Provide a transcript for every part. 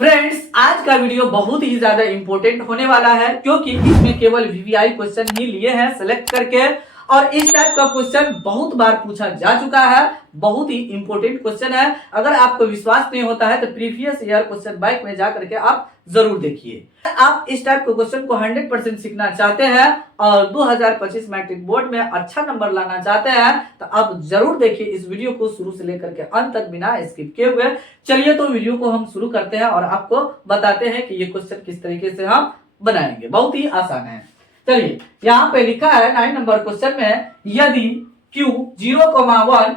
Friends, आज का video बहुत ही ज्यादा इंपॉर्टेंट होने वाला है क्योंकि इसमें केवल वीवीआई क्वेश्चन ही लिए हैं सेलेक्ट करके। और इस टाइप का क्वेश्चन बहुत बार पूछा जा चुका है, बहुत ही इंपॉर्टेंट क्वेश्चन है। अगर आपको विश्वास नहीं होता है तो प्रीवियस ईयर क्वेश्चन बैंक में जा करके आप जरूर देखिए। आप इस टाइप के क्वेश्चन को 100% सीखना चाहते हैं और 2025 मैट्रिक बोर्ड में अच्छा नंबर लाना चाहते हैं तो आप जरूर देखिए इस वीडियो को शुरू से लेकर के अंत तक बिना स्किप किए हुए। चलिए तो वीडियो को हम शुरू करते हैं और आपको बताते हैं कि ये क्वेश्चन किस तरीके से हम बनाएंगे। बहुत ही आसान है। चलिए, यहाँ पे लिखा है 9 नंबर क्वेश्चन में, यदि Q 0,1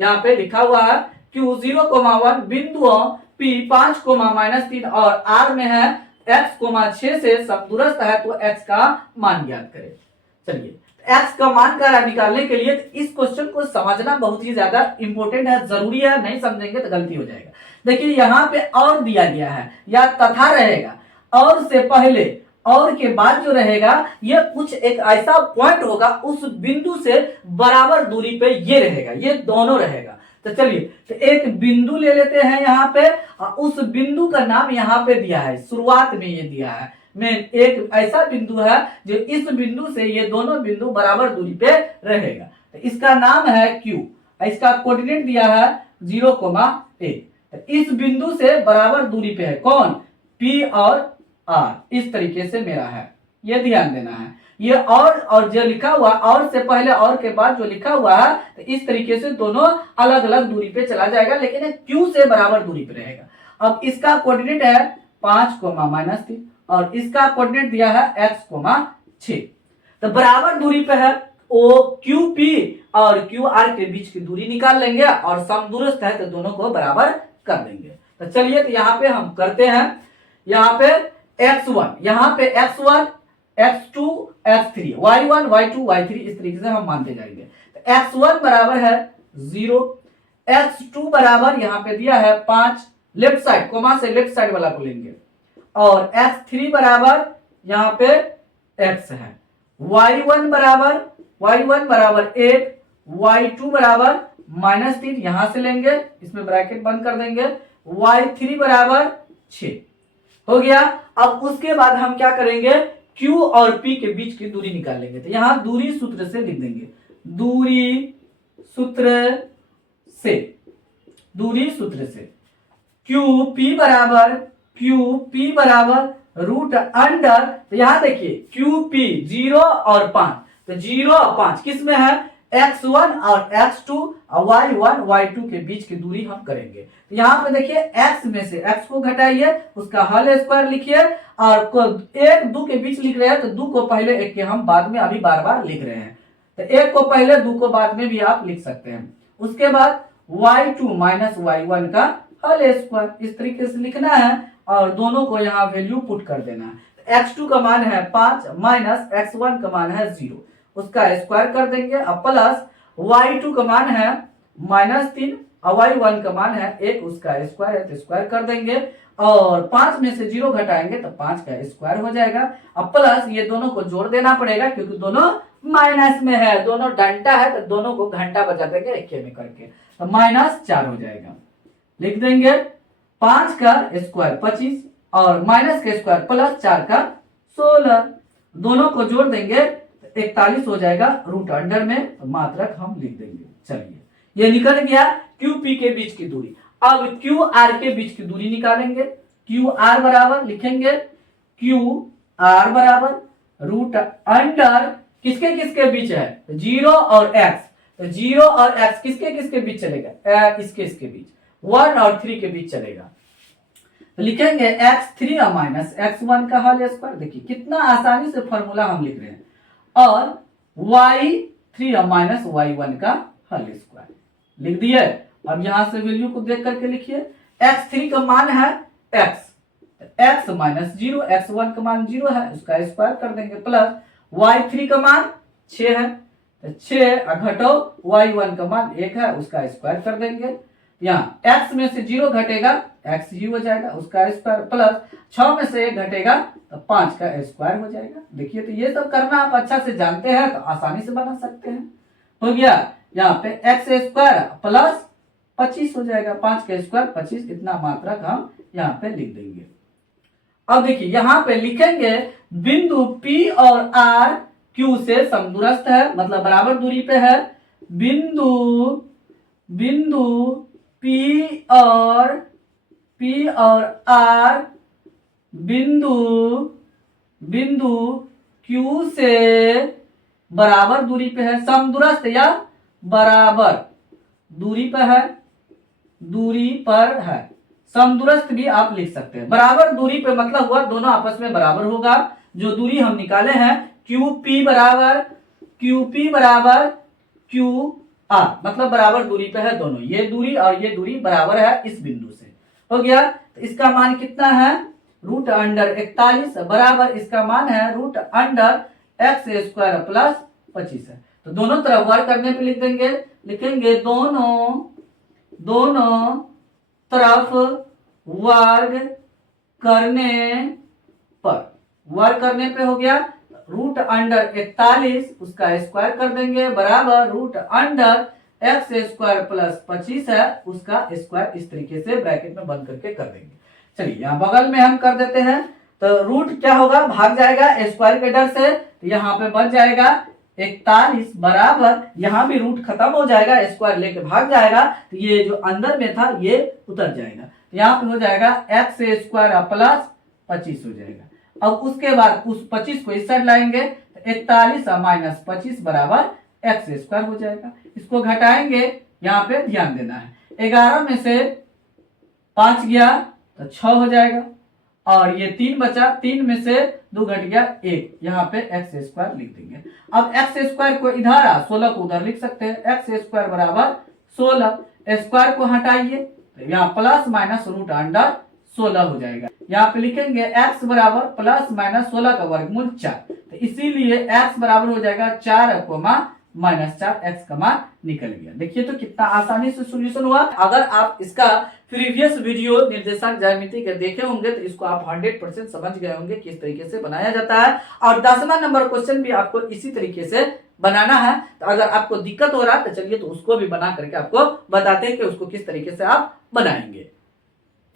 यहाँ पे लिखा हुआ है Q 0,1 बिंदुओं P 5,-3 और R में है x, 6 से समदूरस्थ है तो x का मान ज्ञात करें। चलिए, x का मान का निकालने के लिए इस क्वेश्चन को समझना बहुत ही ज्यादा इंपॉर्टेंट है, जरूरी है। नहीं समझेंगे तो गलती हो जाएगा। देखिए, यहाँ पे और दिया गया है या तथा रहेगा, और से पहले और के बाद जो रहेगा ये कुछ एक ऐसा पॉइंट होगा उस बिंदु से बराबर दूरी पे ये रहेगा, ये दोनों रहेगा। तो चलिए, तो एक बिंदु ले लेते हैं यहाँ पे, उस बिंदु का नाम यहाँ पे दिया है, शुरुआत में ये दिया है। में एक ऐसा बिंदु है जो इस बिंदु से ये दोनों बिंदु बराबर दूरी पे रहेगा, तो इसका नाम है Q। इसका कोऑर्डिनेट दिया है 0,1। तो इस बिंदु से बराबर दूरी पे है कौन, P और R। इस तरीके से मेरा है, ये ध्यान देना है। ये और जो लिखा हुआ, और से पहले और के बाद जो लिखा हुआ है, तो इस तरीके से दोनों अलग अलग दूरी पे चला जाएगा, लेकिन Q से बराबर दूरी पे रहेगा। अब इसका कोऑर्डिनेट है 5,-3 और इसका कोऑर्डिनेट दिया है x, 6। तो बराबर दूरी पे है OQP और QR के बीच की दूरी निकाल लेंगे और समदूरस्थ है तो दोनों को बराबर कर देंगे। तो चलिए, तो यहाँ पे हम करते हैं। यहाँ पे x1, यहाँ पे x1, x2, x3, y1, y2, y3 इस तरीके से हम मानते जाएंगे। तो x1 बराबर है 0, x2 बराबर यहाँ पे दिया है 5, लेफ्ट साइड कोमा से लेफ्ट साइड वाला को लेंगे, और x3 बराबर यहाँ पे x है, y1 बराबर 1, y2 बराबर -3 यहां से लेंगे, इसमें ब्रैकेट बंद कर देंगे, y3 बराबर 6 हो गया। अब उसके बाद हम क्या करेंगे, Q और P के बीच की दूरी निकाल लेंगे। तो यहां दूरी सूत्र से लिख देंगे, दूरी सूत्र से QP बराबर रूट अंडर, तो यहां देखिए QP 0 और 5, तो 0 और 5 किस में है, x1 और x2 और y1 y2 के बीच की दूरी हम करेंगे। तो यहाँ पे देखिए x में से x को घटाइए, उसका होल स्क्वायर लिखिए, और 1 2 के बीच लिख रहे हैं तो 2 को पहले 1 के हम बाद में अभी बार बार लिख रहे हैं, तो 1 को पहले 2 को बाद में भी आप लिख सकते हैं। उसके बाद y2 माइनस y1 का होल स्क्वायर इस तरीके से लिखना है और दोनों को यहाँ वैल्यू पुट कर देना है। x2 का मान है 5 माइनस x1 का मान है 0, उसका स्क्वायर कर देंगे, अब प्लस y2 का मान है -3 और y1 का मान है 1, उसका स्क्वायर है तो स्क्वायर कर देंगे, और 5 में से 0 घटाएंगे तो 5 का स्क्वायर हो जाएगा। अब प्लस ये दोनों को जोड़ देना पड़ेगा क्योंकि दोनों माइनस में है, दोनों डंटा है तो दोनों को घंटा बजा देंगे एक में करके, तो -4 हो जाएगा। लिख देंगे 5 का स्क्वायर 25 और माइनस का स्क्वायर प्लस 4 का 16, दोनों को जोड़ देंगे 41 हो जाएगा, रूट अंडर में मात्रक हम लिख देंगे। चलिए, ये निकल गया QP के बीच की दूरी। अब QR के बीच की दूरी निकालेंगे। QR बराबर लिखेंगे, QR बराबर रूट अंडर किसके किसके बीच है, 0 और x, तो 0 और x किसके किसके बीच चलेगा, इसके बीच, 1 और 3 के बीच चलेगा। तो लिखेंगे x3 और माइनस x1 का होल स्क्वायर। देखिए कितना आसानी से फॉर्मूला हम लिख रहे हैं, और y3 और माइनस y1 का होल स्क्वायर लिख दिए। अब यहां से वैल्यू को देख करके लिखिए, x3 का मान है x, x माइनस 0, x1 का मान 0 है, उसका स्क्वायर कर देंगे, प्लस y3 का मान 6 है, तो 6 घटो y1 का मान 1 है, उसका स्क्वायर कर देंगे। यहाँ x में से 0 घटेगा x ही हो जाएगा, उसका स्क्वायर, प्लस 6 में से 1 घटेगा तो 5 का स्क्वायर हो जाएगा। देखिए, तो ये सब करना आप अच्छा से जानते हैं तो आसानी से बना सकते हैं। हो गया यहाँ पे x स्क्वायर प्लस 25 हो जाएगा। 5 का स्क्वायर 25, इतना मात्रक हम यहाँ पे लिख देंगे। अब देखिए यहाँ पे लिखेंगे बिंदु P और R Q से समदूरस्थ है, मतलब बराबर दूरी पे है। बिंदु P और R बिंदु Q से बराबर दूरी पे है, समदूरस्थ या बराबर दूरी पर है। समदूरस्थ भी आप लिख सकते हैं। बराबर दूरी पे मतलब हुआ दोनों आपस में बराबर होगा। जो दूरी हम निकाले हैं QP बराबर QR, मतलब बराबर दूरी पे है दोनों। ये दूरी और ये दूरी बराबर है इस बिंदु से। हो गया। तो इसका मान कितना है? √41 बराबर इसका मान है √x² प्लस 25 है। तो दोनों तरफ वर्ग करने पे लिख देंगे, लिखेंगे दोनों तरफ वर्ग करने पे हो गया √41 उसका स्क्वायर कर देंगे बराबर √x² प्लस 25 है उसका स्क्वायर। इस तरीके से ब्रैकेट में बंद करके कर देंगे। चलिए यहाँ बगल में हम कर देते हैं। तो रूट क्या होगा? भाग जाएगा स्क्वायर के डर से, तो यहाँ पे बच जाएगा 41 बराबर, यहाँ भी रूट खत्म हो जाएगा, स्क्वायर लेके भाग जाएगा, तो ये जो अंदर में था ये उतर जाएगा। यहाँ पे हो जाएगा x² प्लस 25 हो जाएगा। अब उसके बाद उस 25 को इस साइड लाएंगे तो 41 माइनस 25 बराबर x² हो जाएगा। इसको घटाएंगे, यहाँ पे ध्यान देना है। 11 में से 5 गया तो 6 हो जाएगा, और ये 3 बचा, 3 में से 2 घट गया 1, यहाँ पे x² लिख देंगे। अब x² को इधर 16 को उधर लिख सकते हैं। x² बराबर 16, स्क्वायर को हटाइए तो यहाँ प्लस माइनस √16 हो जाएगा। यहाँ पे लिखेंगे x बराबर प्लस माइनस 16 का वर्गमूल 4, तो इसीलिए x बराबर हो जाएगा 4 माइनस 4, x का मान निकल गया। देखिए तो कितना आसानी से सॉल्यूशन हुआ। अगर आप इसका प्रीवियस वीडियो निर्देशांक ज्यामिति के देखे होंगे तो इसको आप 100% समझ गए होंगे किस तरीके से बनाया जाता है। और 10वां नंबर क्वेश्चन भी आपको इसी तरीके से बनाना है। तो अगर आपको दिक्कत हो रहा है तो चलिए तो उसको भी बना करके आपको बताते हैं कि उसको किस तरीके से आप बनाएंगे।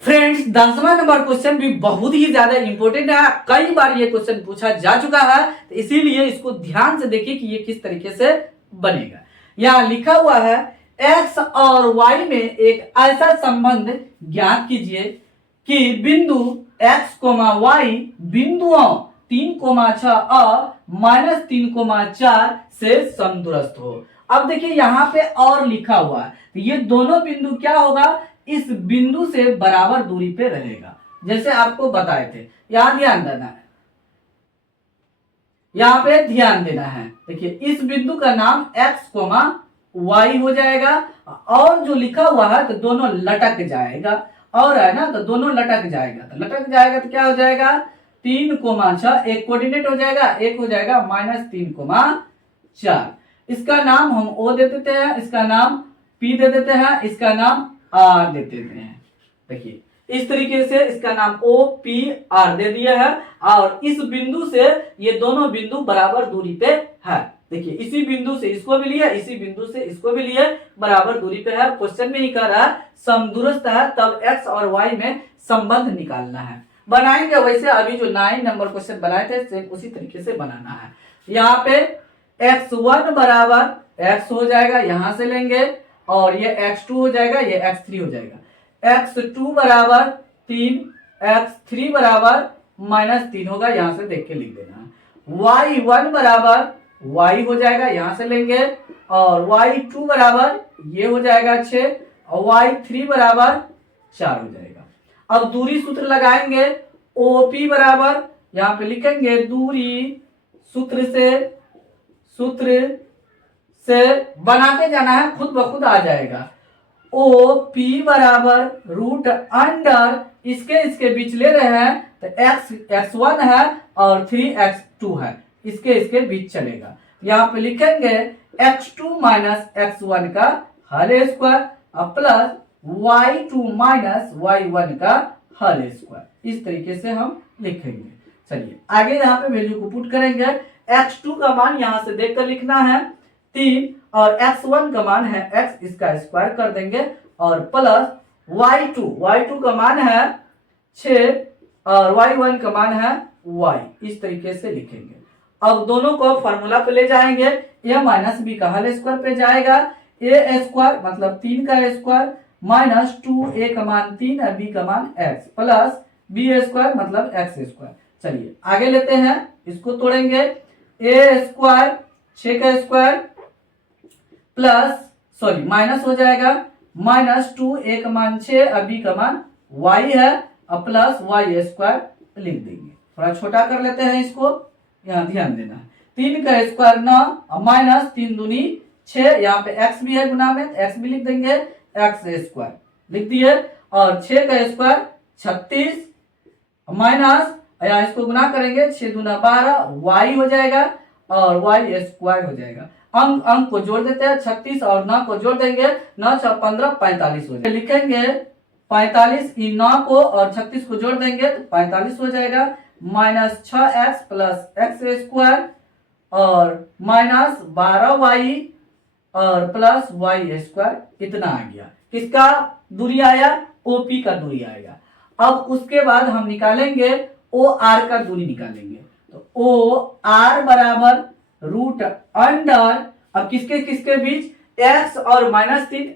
फ्रेंड्स 10वां नंबर क्वेश्चन भी बहुत ही ज्यादा इंपॉर्टेंट है। कई बार ये क्वेश्चन पूछा जा चुका है, तो इसीलिए इसको ध्यान से देखिए कि ये किस तरीके से बनेगा। यहाँ लिखा हुआ है x और y में एक ऐसा संबंध ज्ञात कीजिए कि बिंदु x, y बिंदुओं 3,6 और -3,4 से समदूरस्थ हो। अब देखिए यहाँ पे और लिखा हुआ है, तो ये दोनों बिंदु क्या होगा? इस बिंदु से बराबर दूरी पे रहेगा, जैसे आपको बताए थे। यहाँ ध्यान देना है, यहाँ पे ध्यान देना है। देखिए इस बिंदु का नाम x, y हो जाएगा, और जो लिखा हुआ है तो दोनों लटक जाएगा, और है ना, तो दोनों लटक जाएगा। तो लटक जाएगा तो क्या हो जाएगा? 3,6 एक कोऑर्डिनेट हो जाएगा, एक हो जाएगा -3,4। इसका नाम हम O दे देते हैं, इसका नाम P दे देते हैं, इसका नाम R दे देते हैं। देखिए इस तरीके से इसका नाम OPR दे दिया है, और इस बिंदु से ये दोनों बिंदु बराबर दूरी पे है। देखिए इसी बिंदु से इसको भी लिया, इसी बिंदु से इसको भी लिया, बराबर दूरी पे है। क्वेश्चन में ही कह रहा है समदूरस्थ है, तब x और y में संबंध निकालना है। बनाएंगे वैसे अभी जो 9 नंबर क्वेश्चन बनाए थे सेम उसी तरीके से बनाना है। यहाँ पे x1 बराबर x हो जाएगा, यहां से लेंगे, और ये x2 हो जाएगा, ये x3 हो जाएगा। x2 बराबर 3, x3 बराबर -3 होगा, यहां से देख के लिख देना है। y1 बराबर y हो जाएगा, यहां से लेंगे, और y2 बराबर ये हो जाएगा 6, और y3 बराबर 4 हो जाएगा। अब दूरी सूत्र लगाएंगे, OP बराबर यहाँ पे लिखेंगे दूरी सूत्र से बनाते जाना है, खुद ब खुद आ जाएगा। OP बराबर √अंडर इसके बीच ले रहे हैं, तो x1 है और 3x2 है, इसके बीच चलेगा। यहाँ पे लिखेंगे x2 माइनस x1 का whole square plus y2 minus y1 का होल स्क्वायर। इस तरीके से हम लिखेंगे। चलिए आगे यहाँ पे वैल्यू को पुट करेंगे। x2 का मान यहाँ से देखकर लिखना है 3, और x1 का मान है x, इसका स्क्वायर कर देंगे, और प्लस y2 का मान है 6 और y1 का मान है y, इस तरीके से लिखेंगे। अब दोनों को फॉर्मूला पे ले जाएंगे, a माइनस बी का होल स्क्वायर पे जाएगा, a स्क्वायर मतलब 3 का स्क्वायर माइनस 2a का मान 3 और b का मान x प्लस b स्क्वायर मतलब x स्क्वायर। चलिए आगे लेते हैं, इसको तोड़ेंगे, a स्क्वायर 6 का स्क्वायर प्लस माइनस हो जाएगा माइनस 2a का मान 6 और b का मान y है और प्लस y स्क्वायर लिख देंगे। थोड़ा छोटा कर लेते हैं इसको, यहाँ ध्यान देना है। 3 का स्क्वायर 9 और माइनस 3 दूनी 6, यहाँ पे x भी है गुना में, x भी लिख देंगे, x स्क्वायर लिख दिए, और 6 का स्क्वायर 36 माइनस यहाँ इसको गुना करेंगे 6 दूना 12 y हो जाएगा और y स्क्वायर हो जाएगा। अंक को जोड़ देते हैं, 36 और 9 को जोड़ देंगे, 9 6 15 45 हो जाएगा। लिखेंगे 45 इन 9 को और 36 को जोड़ देंगे तो 45 हो जाएगा, minus 6x plus x square और माइनस 12y और प्लस y स्क्वायर, इतना आ गया। किसका दूरी आया? OP का दूरी आएगा। अब उसके बाद हम निकालेंगे OR का दूरी निकालेंगे, तो OR बराबर रूट अंडर, अब किसके किसके बीच, x और माइनस 3,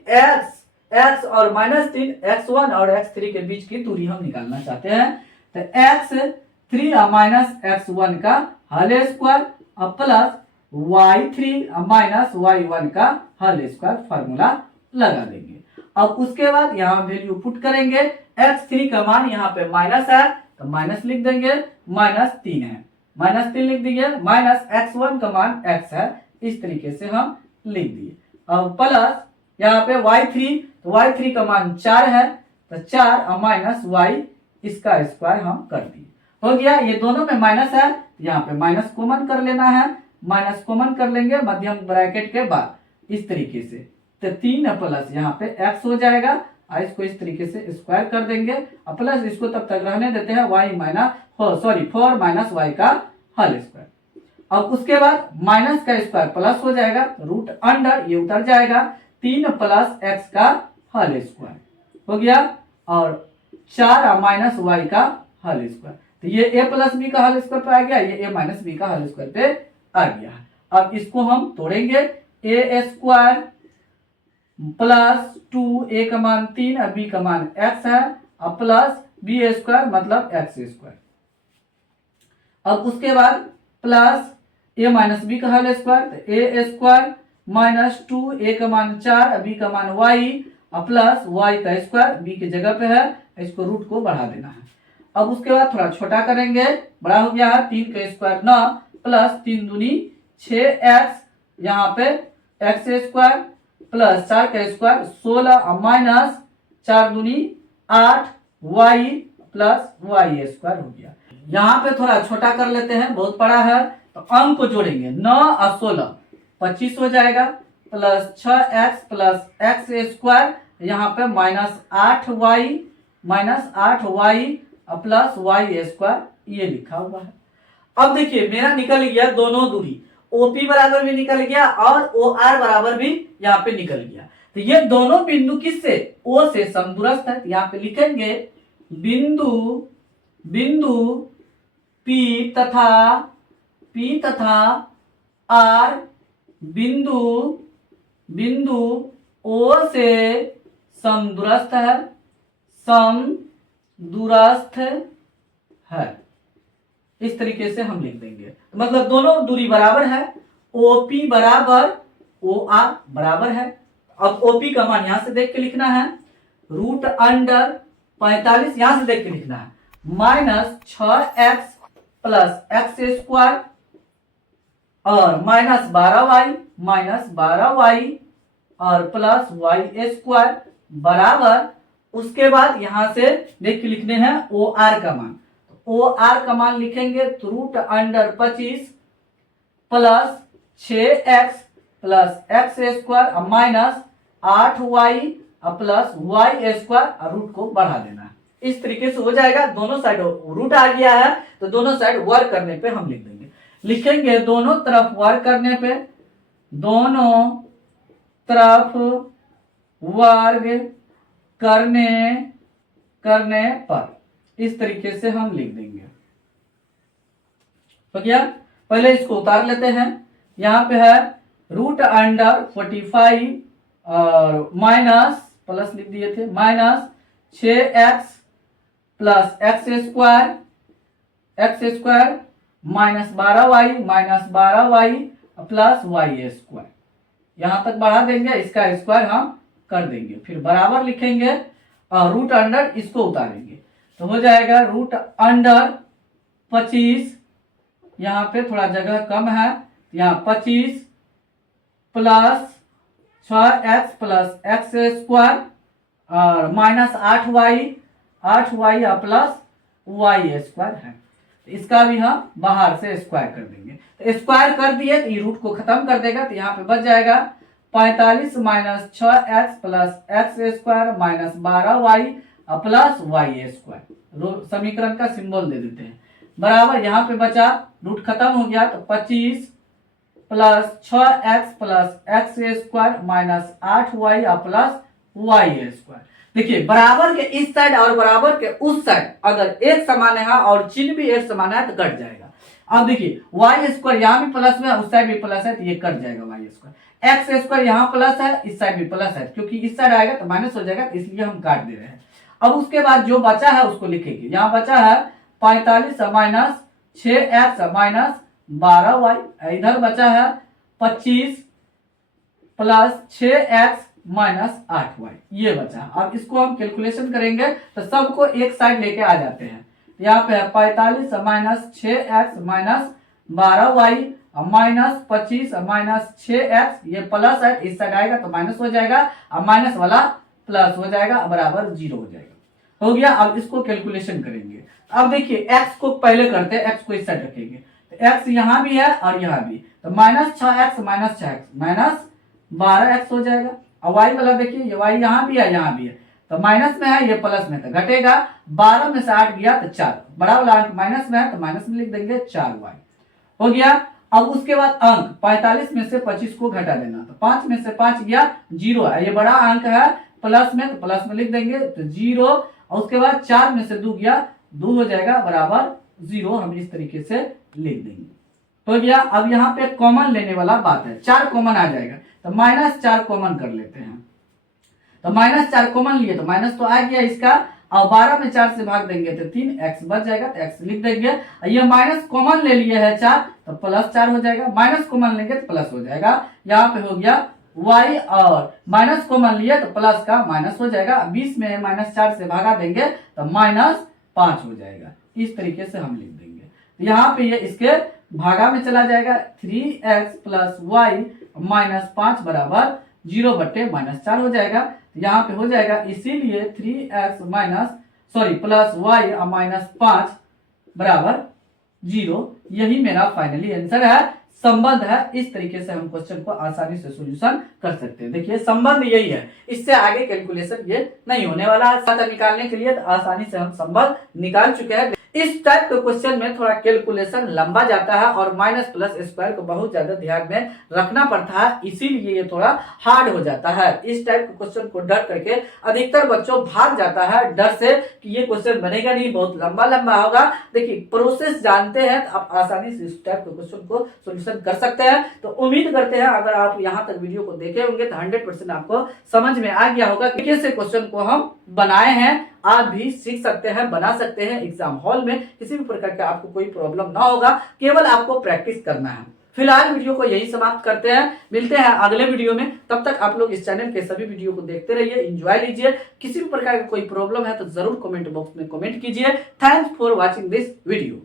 x और माइनस 3, x1 और x3 के बीच की दूरी हम निकालना चाहते हैं, तो x3 और माइनस x1 का होल स्क्वायर और प्लस y3 माइनस y1 का होल स्क्वायर फार्मूला लगा देंगे। अब उसके बाद यहाँ वैल्यू पुट करेंगे, x3 का मान यहाँ पे माइनस है तो माइनस लिख देंगे, माइनस 3 है, माइनस 3 लिख दिए, माइनस x1 का मान x है, इस तरीके से हम लिख दिए। अब प्लस यहाँ पे y3, तो y3 का मान 4 है तो 4 और माइनस y, इसका स्क्वायर हम कर दिए, हो गया। ये दोनों में माइनस है, यहाँ पे माइनस कॉमन कर लेना है, माइनस कॉमन कर लेंगे मध्यम ब्रैकेट के बाद, इस तरीके से, तो 3 प्लस यहाँ पे x हो जाएगा और इसको इस तरीके से स्क्वायर कर देंगे और प्लस इसको तब तक रहने देते हैं y माइनस 4 माइनस y का होल स्क्वायर। अब उसके बाद माइनस का स्क्वायर प्लस हो जाएगा, रूट अंडर ये उतर जाएगा, 3 प्लस x का होल स्क्वायर हो गया और 4 और माइनस y का होल स्क्वायर, तो ये a प्लस बी का होल स्क्वायर पे आ गया, ये a माइनस बी का होल स्क्वायर पे आ गया। अब इसको हम तोड़ेंगे, a स्क्वायर प्लस 2a का मान 3 और b का मान x है और प्लस b स्क्वायर मतलब x स्क्वायर। अब उसके बाद प्लस a माइनस बी का होल स्क्वायर, तो a स्क्वायर माइनस 2a का मान 4 और b का मान y और प्लस y का स्क्वायर, b की जगह पे है, इसको रूट को बढ़ा देना है। अब उसके बाद थोड़ा छोटा करेंगे, बड़ा हो गया है, 3 का स्क्वायर 9 प्लस 3 दूनी 6x, यहाँ पे x स्क्वायर प्लस 4 का स्क्वायर 16 और माइनस 4 दूनी 8 y प्लस y स्क्वायर हो गया। यहाँ पे थोड़ा छोटा कर लेते हैं, बहुत बड़ा है, तो अंक को जोड़ेंगे, 9 और 16 25 हो जाएगा, plus 6x plus x square, यहाँ पे माइनस 8y और प्लस y स्क्वायर, ये लिखा हुआ है। अब देखिए मेरा निकल गया दोनों दूरी, OP बराबर भी निकल गया और OR बराबर भी यहाँ पे निकल गया। तो ये दोनों बिंदु किससे, O से समदूरस्थ है, यहाँ पे लिखेंगे बिंदु P तथा R बिंदु O से समदूरस्थ है, इस तरीके से हम लिख देंगे। मतलब दोनों दूरी बराबर है, OP बराबर OR बराबर है। अब OP का मान यहां से देख के लिखना है, रूट अंडर 45 यहां से देख के लिखना है, minus 6x plus x square और माइनस 12y और प्लस y स्क्वायर बराबर, उसके बाद यहां से देख के लिखने हैं OR का मान, OR का मान लिखेंगे तो root under 25 plus 6x plus x square और माइनस 8y और प्लस y स्क्वायर और रूट को बढ़ा देना है, इस तरीके से हो जाएगा। दोनों साइड रूट आ गया है तो दोनों साइड वर्क करने पे हम लिख देंगे, लिखेंगे दोनों तरफ वर्क करने पे, दोनों तरफ वर्ग करने पर, इस तरीके से हम लिख देंगे। तो क्या, पहले इसको उतार लेते हैं। यहाँ पे है √45 और माइनस, प्लस लिख दिए थे, minus 6x plus x² minus 12y plus y²। यहां तक बढ़ा देंगे, इसका स्क्वायर हम कर देंगे, फिर बराबर लिखेंगे और रूट अंडर इसको उतारेंगे तो हो जाएगा √25, यहाँ पे थोड़ा जगह कम है, यहाँ 25 प्लस 6x प्लस x² और माइनस 8y प्लस y² है। इसका भी हम बाहर से स्क्वायर कर देंगे। तो स्क्वायर कर दिए तो ये रूट को खत्म कर देगा, तो यहाँ पे बच जाएगा 45 minus 6x plus x² minus 12y plus y²। समीकरण का सिंबल दे देते हैं, बराबर यहाँ पे बचा, रूट खत्म हो गया तो 25 plus 6x plus x² minus 8y plus y²। देखिए बराबर के इस साइड और बराबर के उस साइड अगर एक समान है और चिन्ह भी एक समान है तो कट जाएगा। अब देखिए y² यहाँ भी प्लस में, उस साइड भी प्लस है तो ये कट जाएगा y²। x² यहाँ प्लस है, इस साइड भी प्लस है, क्योंकि इस साइड आएगा तो माइनस हो जाएगा, इसलिए हम काट दे रहे हैं। अब उसके बाद जो बचा है उसको लिखेंगे। यहाँ बचा है 45 माइनस 6x माइनस 12y, इधर बचा है 25 प्लस 6x माइनस 8y, ये बचा। अब इसको हम कैलकुलेशन करेंगे तो सबको एक साइड लेके आ जाते हैं। यहाँ पे है 45 minus 6x minus 12y minus 25 minus 6x, ये प्लस है, इस साइड आएगा तो माइनस हो जाएगा, अब माइनस वाला प्लस हो जाएगा, बराबर 0 हो जाएगा। हो गया। अब इसको कैलकुलेशन करेंगे। अब देखिए x को पहले करते हैं, x को इस साइड रखेंगे तो x यहाँ भी है और यहाँ भी, तो minus 6x minus 6x minus 12x हो जाएगा। और y वाला देखिए, ये y यहाँ भी है यहाँ भी है, तो माइनस में है, ये प्लस में, तो घटेगा, 12 में से 8 गया तो 4, बड़ा वाला अंक माइनस में है तो माइनस में लिख देंगे 4y। हो गया। अब उसके बाद अंक 45 में से 25 को घटा देना, तो 5 में से 5 गया 0 है, ये बड़ा अंक है प्लस में, तो प्लस में लिख देंगे तो 0। और उसके बाद 4 में से 2 गया 2 हो जाएगा, बराबर 0, हम इस तरीके से लिख देंगे। तो गया। अब यहाँ पे कॉमन लेने वाला बात है, 4 कॉमन आ जाएगा तो -4 कॉमन कर लेते हैं। तो -4 कॉमन लिए तो माइनस तो आ गया इसका, और 12 में 4 से भाग देंगे तो 3x बच जाएगा, तो x लिख देंगे। ये माइनस कॉमन ले लिए है 4 तो +4 हो जाएगा, माइनस कॉमन लेंगे तो प्लस हो जाएगा। यहाँ पे हो गया y, और माइनस कॉमन लिए तो प्लस का माइनस हो जाएगा, 20 में -4 से भागा देंगे तो -5 हो जाएगा। इस तरीके से हम लिख देंगे। तो यहाँ पे ये इसके भागा में चला जाएगा, 3x प्लस y माइनस 5 बराबर 0/-4 हो जाएगा। यहाँ पे हो जाएगा, इसीलिए 3x प्लस y माइनस 5 बराबर 0। यही मेरा फाइनली आंसर है, संबंध है। इस तरीके से हम क्वेश्चन को आसानी से सॉल्यूशन कर सकते हैं। देखिए संबंध यही है, इससे आगे कैलकुलेशन ये नहीं होने वाला है। निकालने के लिए तो आसानी से हम संबंध निकाल चुके हैं। इस टाइप के क्वेश्चन में थोड़ा कैलकुलेशन लंबा जाता है और माइनस प्लस स्क्वायर को बहुत ज्यादा ध्यान में रखना पड़ता है, इसीलिए ये थोड़ा हार्ड हो जाता है। इस टाइप के क्वेश्चन को डर करके अधिकतर बच्चों भाग जाता है, डर से कि ये क्वेश्चन बनेगा नहीं, बहुत लंबा लंबा होगा। देखिए प्रोसेस जानते हैं तो आप आसानी से इस टाइप के क्वेश्चन को सोल्यूशन कर सकते हैं। तो उम्मीद करते हैं अगर आप यहाँ तक वीडियो को देखे होंगे तो 100% आपको समझ में आ गया होगा कि कैसे क्वेश्चन को हम बनाए हैं। आप भी सीख सकते हैं, बना सकते हैं। एग्जाम हॉल में किसी भी प्रकार का आपको कोई प्रॉब्लम ना होगा, केवल आपको प्रैक्टिस करना है। फिलहाल वीडियो को यही समाप्त करते हैं, मिलते हैं अगले वीडियो में। तब तक आप लोग इस चैनल के सभी वीडियो को देखते रहिए, एंजॉय लीजिए। किसी भी प्रकार का कोई प्रॉब्लम है तो जरूर कमेंट बॉक्स में कमेंट कीजिए। Thanks for watching this video.